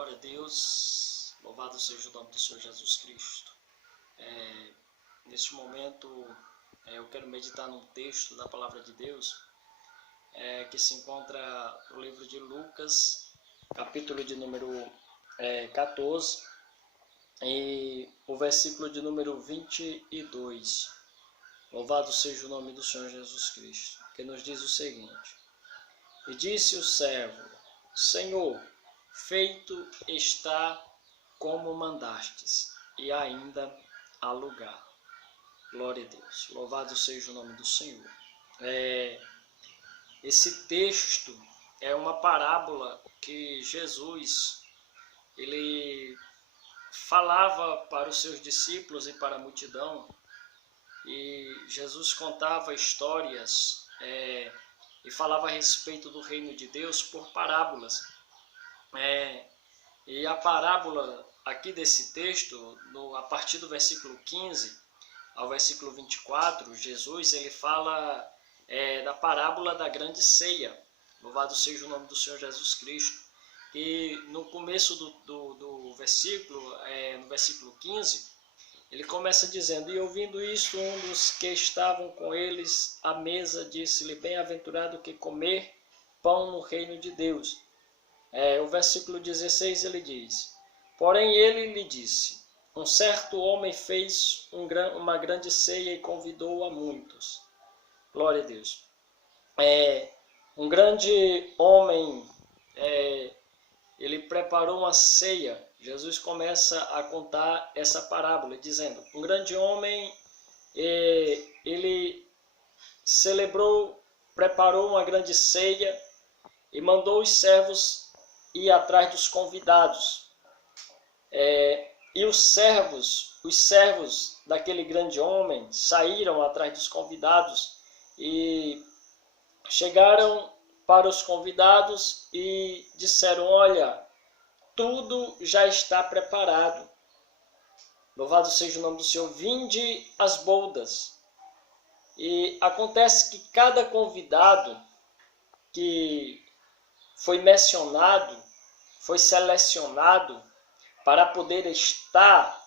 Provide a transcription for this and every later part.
Glória a Deus, louvado seja o nome do Senhor Jesus Cristo. Neste momento eu quero meditar num texto da Palavra de Deus que se encontra no livro de Lucas, capítulo de número 14 e o versículo de número 22. Louvado seja o nome do Senhor Jesus Cristo, que nos diz o seguinte: E disse o servo: Senhor, feito está como mandastes, e ainda há lugar. Glória a Deus. Louvado seja o nome do Senhor. Esse texto é uma parábola que Jesus ele falava para os seus discípulos e para a multidão. E Jesus contava histórias e falava a respeito do reino de Deus por parábolas. E a parábola aqui desse texto, a partir do versículo 15 ao versículo 24, Jesus ele fala da parábola da grande ceia. Louvado seja o nome do Senhor Jesus Cristo. E no começo do versículo, no versículo 15, ele começa dizendo: E ouvindo isto, um dos que estavam com eles à mesa disse-lhe: Bem-aventurado que comer pão no reino de Deus. O versículo 16 ele diz: Porém ele lhe disse: Um certo homem fez uma grande ceia e convidou a muitos. Glória a Deus. Um grande homem, ele preparou uma ceia. Jesus começa a contar essa parábola, dizendo: Um grande homem, ele preparou uma grande ceia e mandou os servos ir atrás dos convidados. E os servos daquele grande homem saíram atrás dos convidados e chegaram para os convidados e disseram: Olha, tudo já está preparado. Louvado seja o nome do Senhor. Vinde as bodas. E acontece que cada convidado que foi mencionado, foi selecionado para poder estar,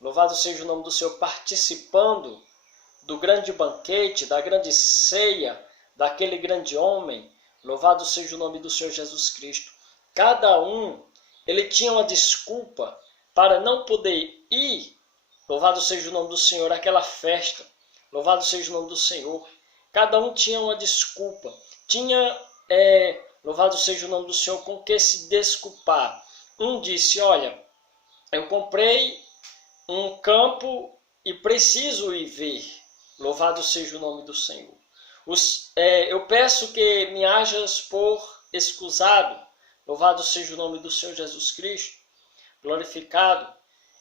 louvado seja o nome do Senhor, participando do grande banquete, da grande ceia, daquele grande homem. Louvado seja o nome do Senhor Jesus Cristo. Cada um, ele tinha uma desculpa para não poder ir, louvado seja o nome do Senhor, àquela festa. Louvado seja o nome do Senhor. Cada um tinha uma desculpa. Louvado seja o nome do Senhor, com que se desculpar. Um disse: Olha, eu comprei um campo e preciso ir ver. Louvado seja o nome do Senhor. Eu peço que me hajas por escusado. Louvado seja o nome do Senhor Jesus Cristo. Glorificado.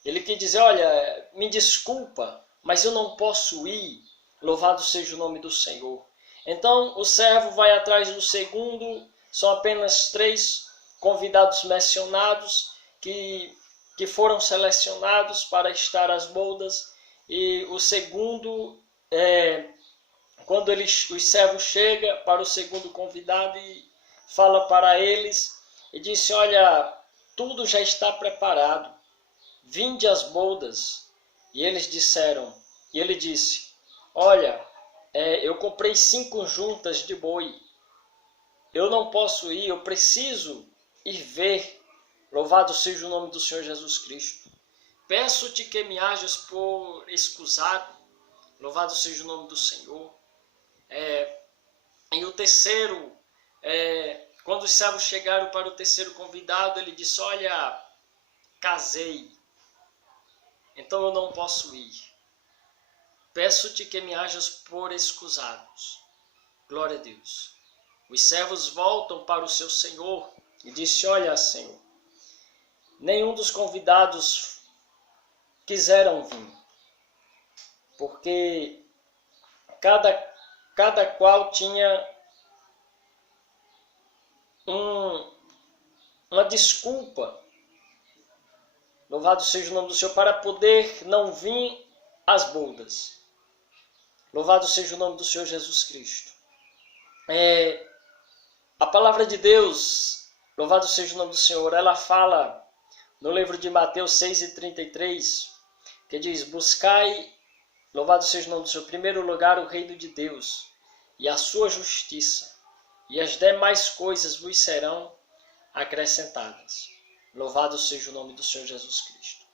Ele quer dizer: Olha, me desculpa, mas eu não posso ir. Louvado seja o nome do Senhor. Então o servo vai atrás do segundo. São apenas 3 convidados mencionados que foram selecionados para estar às bodas. E o segundo, quando os servos chegam para o segundo convidado e fala para eles e disse: Olha, tudo já está preparado, vinde às bodas. E eles disseram, e ele disse: Olha, eu comprei 5 juntas de boi. Eu não posso ir, eu preciso ir ver. Louvado seja o nome do Senhor Jesus Cristo. Peço-te que me hajas por escusado. Louvado seja o nome do Senhor. E o terceiro, quando os servos chegaram para o terceiro convidado, ele disse: Olha, casei, então eu não posso ir. Peço-te que me hajas por escusados. Glória a Deus. Os servos voltam para o seu senhor e disse: Olha, Senhor, nenhum dos convidados quiseram vir, porque cada qual tinha uma desculpa, louvado seja o nome do Senhor, para poder não vir às bodas. Louvado seja o nome do Senhor Jesus Cristo. A palavra de Deus, louvado seja o nome do Senhor, ela fala no livro de Mateus 6:33, que diz: buscai, louvado seja o nome do Senhor, em primeiro lugar o reino de Deus e a sua justiça, e as demais coisas vos serão acrescentadas. Louvado seja o nome do Senhor Jesus Cristo.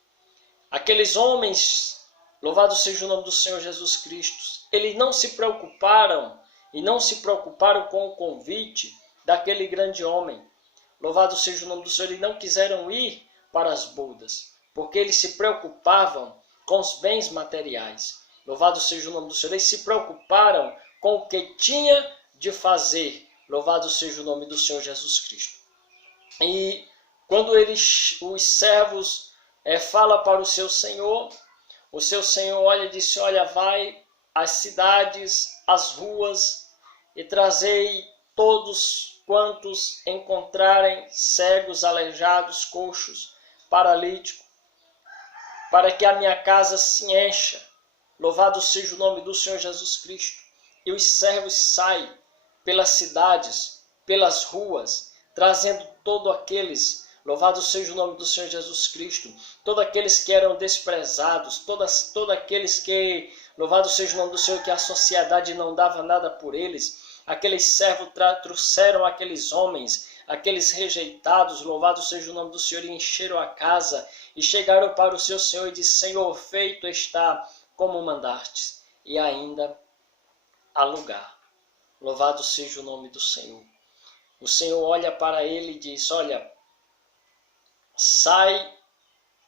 Aqueles homens, louvado seja o nome do Senhor Jesus Cristo, eles não se preocuparam com o convite daquele grande homem. Louvado seja o nome do Senhor, eles não quiseram ir para as bodas, porque eles se preocupavam com os bens materiais. Louvado seja o nome do Senhor, eles se preocuparam com o que tinha de fazer. Louvado seja o nome do Senhor Jesus Cristo. E quando os servos falam para o seu senhor olha e disse: olha, vai às cidades, às ruas, e trazei todos quantos encontrarem cegos, aleijados, coxos, paralíticos, para que a minha casa se encha. Louvado seja o nome do Senhor Jesus Cristo. E os servos saem pelas cidades, pelas ruas, trazendo todos aqueles, louvado seja o nome do Senhor Jesus Cristo, todos aqueles que eram desprezados, todos aqueles que, louvado seja o nome do Senhor, que a sociedade não dava nada por eles. Aqueles servos trouxeram aqueles homens, aqueles rejeitados, louvado seja o nome do Senhor, e encheram a casa, e chegaram para o seu Senhor e disseram: Senhor, feito está como mandastes, e ainda há lugar. Louvado seja o nome do Senhor. O Senhor olha para ele e diz: olha, sai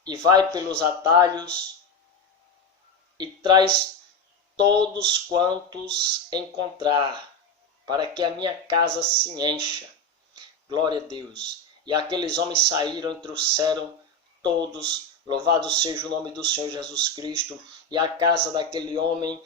e vai pelos atalhos e traz todos quantos encontrar, para que a minha casa se encha. Glória a Deus. E aqueles homens saíram e trouxeram todos, louvado seja o nome do Senhor Jesus Cristo, e a casa daquele homem,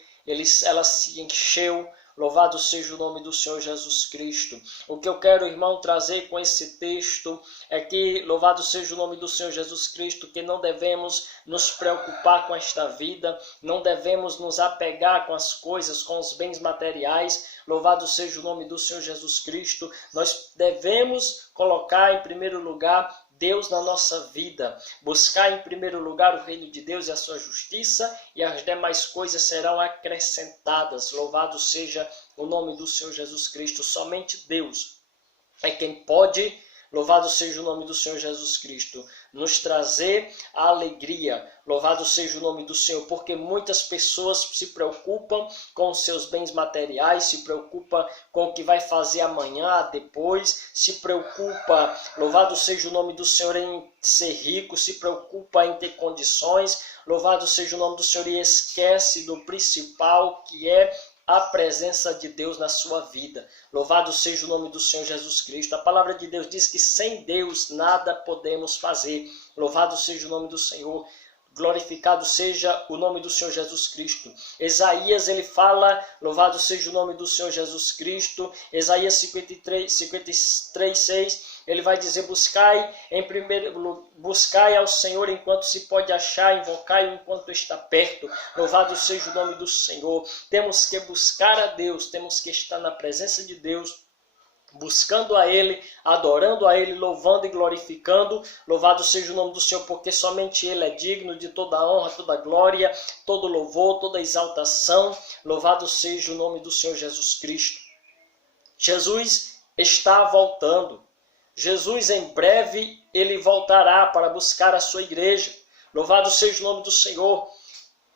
ela se encheu. Louvado seja o nome do Senhor Jesus Cristo. O que eu quero, irmão, trazer com esse texto é que, louvado seja o nome do Senhor Jesus Cristo, que não devemos nos preocupar com esta vida, não devemos nos apegar com as coisas, com os bens materiais. Louvado seja o nome do Senhor Jesus Cristo. Nós devemos colocar em primeiro lugar Deus na nossa vida, buscar em primeiro lugar o reino de Deus e a sua justiça, e as demais coisas serão acrescentadas. Louvado seja o nome do Senhor Jesus Cristo. Somente Deus é quem pode, louvado seja o nome do Senhor Jesus Cristo, nos trazer a alegria. Louvado seja o nome do Senhor, porque muitas pessoas se preocupam com os seus bens materiais, se preocupam com o que vai fazer amanhã, depois, se preocupa, louvado seja o nome do Senhor, em ser rico, se preocupa em ter condições, louvado seja o nome do Senhor, e esquece do principal, que é a presença de Deus na sua vida. Louvado seja o nome do Senhor Jesus Cristo. A palavra de Deus diz que sem Deus nada podemos fazer. Louvado seja o nome do Senhor. Glorificado seja o nome do Senhor Jesus Cristo. Isaías, ele fala, louvado seja o nome do Senhor Jesus Cristo. Isaías 53:6, ele vai dizer: buscai ao Senhor enquanto se pode achar, invocai-o enquanto está perto. Louvado seja o nome do Senhor. Temos que buscar a Deus, temos que estar na presença de Deus, buscando a Ele, adorando a Ele, louvando e glorificando. Louvado seja o nome do Senhor, porque somente Ele é digno de toda a honra, toda a glória, todo louvor, toda a exaltação. Louvado seja o nome do Senhor Jesus Cristo. Jesus está voltando. Jesus em breve, Ele voltará para buscar a sua igreja. Louvado seja o nome do Senhor.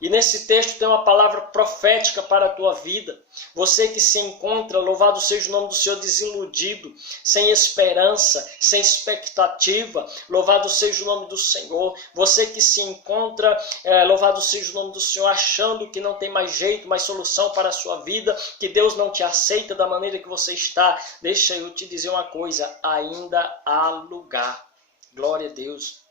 E nesse texto tem uma palavra profética para a tua vida. Você que se encontra, louvado seja o nome do Senhor, desiludido, sem esperança, sem expectativa, louvado seja o nome do Senhor. Você que se encontra, louvado seja o nome do Senhor, achando que não tem mais jeito, mais solução para a sua vida, que Deus não te aceita da maneira que você está. Deixa eu te dizer uma coisa, ainda há lugar. Glória a Deus.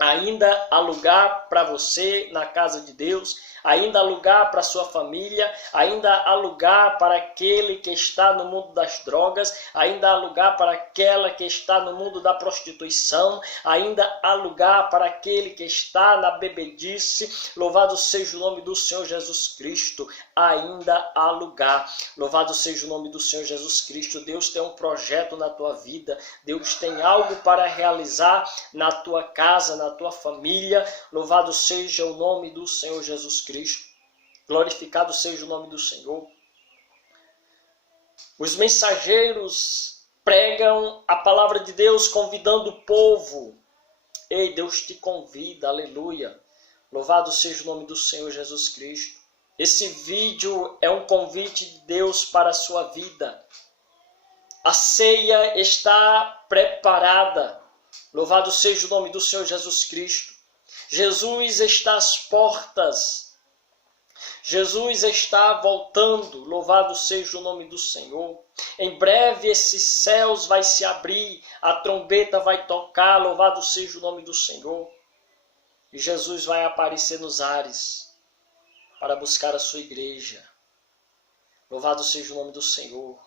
Ainda há lugar para você na casa de Deus, ainda há lugar para sua família, ainda há lugar para aquele que está no mundo das drogas, ainda há lugar para aquela que está no mundo da prostituição, ainda há lugar para aquele que está na bebedice. Louvado seja o nome do Senhor Jesus Cristo, ainda há lugar. Louvado seja o nome do Senhor Jesus Cristo. Deus tem um projeto na tua vida, Deus tem algo para realizar na tua casa, na tua família. Louvado seja o nome do Senhor Jesus Cristo. Glorificado seja o nome do Senhor. Os mensageiros pregam a palavra de Deus convidando o povo. Ei, Deus te convida, aleluia. Louvado seja o nome do Senhor Jesus Cristo. Esse vídeo é um convite de Deus para a sua vida. A ceia está preparada. Louvado seja o nome do Senhor Jesus Cristo. Jesus está às portas. Jesus está voltando. Louvado seja o nome do Senhor. Em breve esses céus vai se abrir. A trombeta vai tocar. Louvado seja o nome do Senhor. E Jesus vai aparecer nos ares para buscar a sua igreja. Louvado seja o nome do Senhor.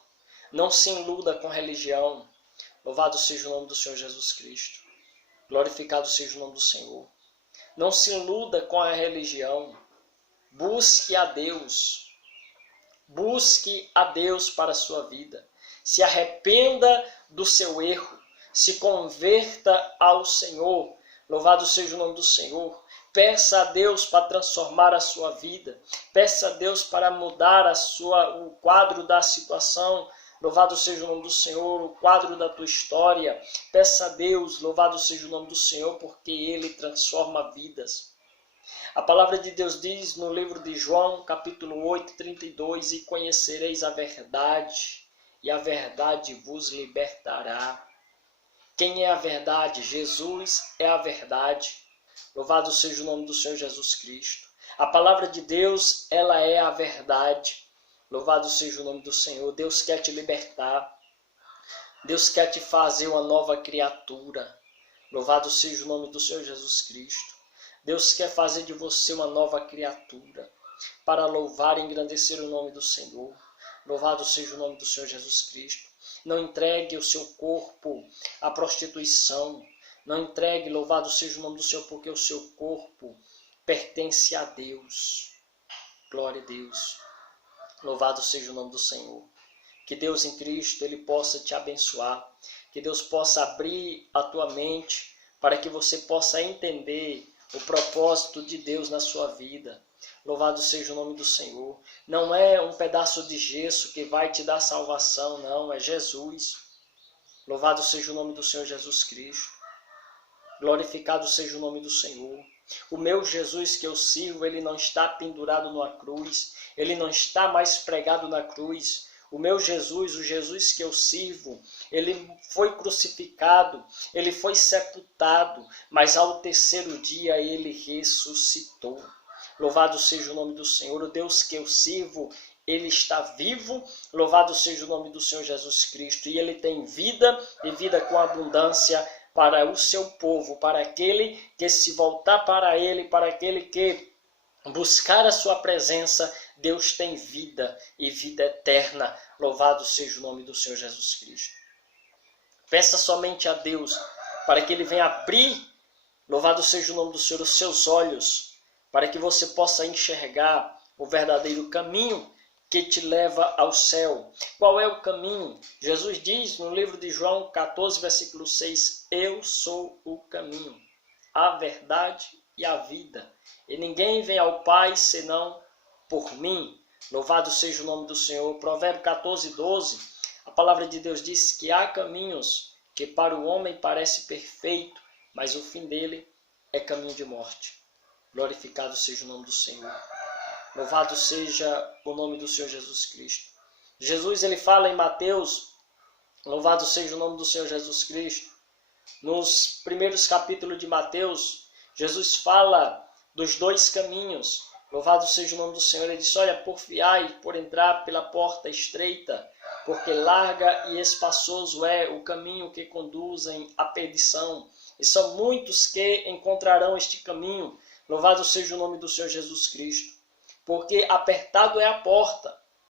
Não se iluda com religião. Louvado seja o nome do Senhor Jesus Cristo. Glorificado seja o nome do Senhor. Não se iluda com a religião. Busque a Deus. Busque a Deus para a sua vida. Se arrependa do seu erro. Se converta ao Senhor. Louvado seja o nome do Senhor. Peça a Deus para transformar a sua vida. Peça a Deus para mudar o quadro da situação. Louvado seja o nome do Senhor, o quadro da tua história. Peça a Deus, louvado seja o nome do Senhor, porque Ele transforma vidas. A palavra de Deus diz no livro de João, capítulo 8, 32, e conhecereis a verdade, e a verdade vos libertará. Quem é a verdade? Jesus é a verdade. Louvado seja o nome do Senhor Jesus Cristo. A palavra de Deus, ela é a verdade. Louvado seja o nome do Senhor. Deus quer te libertar. Deus quer te fazer uma nova criatura. Louvado seja o nome do Senhor Jesus Cristo. Deus quer fazer de você uma nova criatura, para louvar e engrandecer o nome do Senhor. Louvado seja o nome do Senhor Jesus Cristo. Não entregue o seu corpo à prostituição. Não entregue, louvado seja o nome do Senhor, porque o seu corpo pertence a Deus. Glória a Deus. Louvado seja o nome do Senhor. Que Deus em Cristo Ele possa te abençoar. Que Deus possa abrir a tua mente para que você possa entender o propósito de Deus na sua vida. Louvado seja o nome do Senhor. Não é um pedaço de gesso que vai te dar salvação, não. É Jesus. Louvado seja o nome do Senhor Jesus Cristo. Glorificado seja o nome do Senhor. O meu Jesus que eu sirvo, Ele não está pendurado numa cruz. Ele não está mais pregado na cruz. O meu Jesus, o Jesus que eu sirvo, Ele foi crucificado, Ele foi sepultado, mas ao terceiro dia Ele ressuscitou. Louvado seja o nome do Senhor. O Deus que eu sirvo, Ele está vivo. Louvado seja o nome do Senhor Jesus Cristo. E Ele tem vida e vida com abundância para o seu povo, para aquele que se voltar para Ele, para aquele que buscar a sua presença. Deus tem vida e vida eterna. Louvado seja o nome do Senhor Jesus Cristo. Peça somente a Deus para que Ele venha abrir, louvado seja o nome do Senhor, os seus olhos, para que você possa enxergar o verdadeiro caminho que te leva ao céu. Qual é o caminho? Jesus diz no livro de João 14, versículo 6, eu sou o caminho, a verdade e a vida. E ninguém vem ao Pai senão por mim. Louvado seja o nome do Senhor. Provérbio 14, 12, a palavra de Deus diz que há caminhos que para o homem parece perfeito, mas o fim dele é caminho de morte. Glorificado seja o nome do Senhor. Louvado seja o nome do Senhor Jesus Cristo. Jesus, ele fala em Mateus, louvado seja o nome do Senhor Jesus Cristo. Nos primeiros capítulos de Mateus, Jesus fala dos dois caminhos. Louvado seja o nome do Senhor. Ele disse, olha, porfiai por entrar pela porta estreita, porque larga e espaçoso é o caminho que conduzem à perdição. E são muitos que encontrarão este caminho. Louvado seja o nome do Senhor Jesus Cristo. Porque apertado é a porta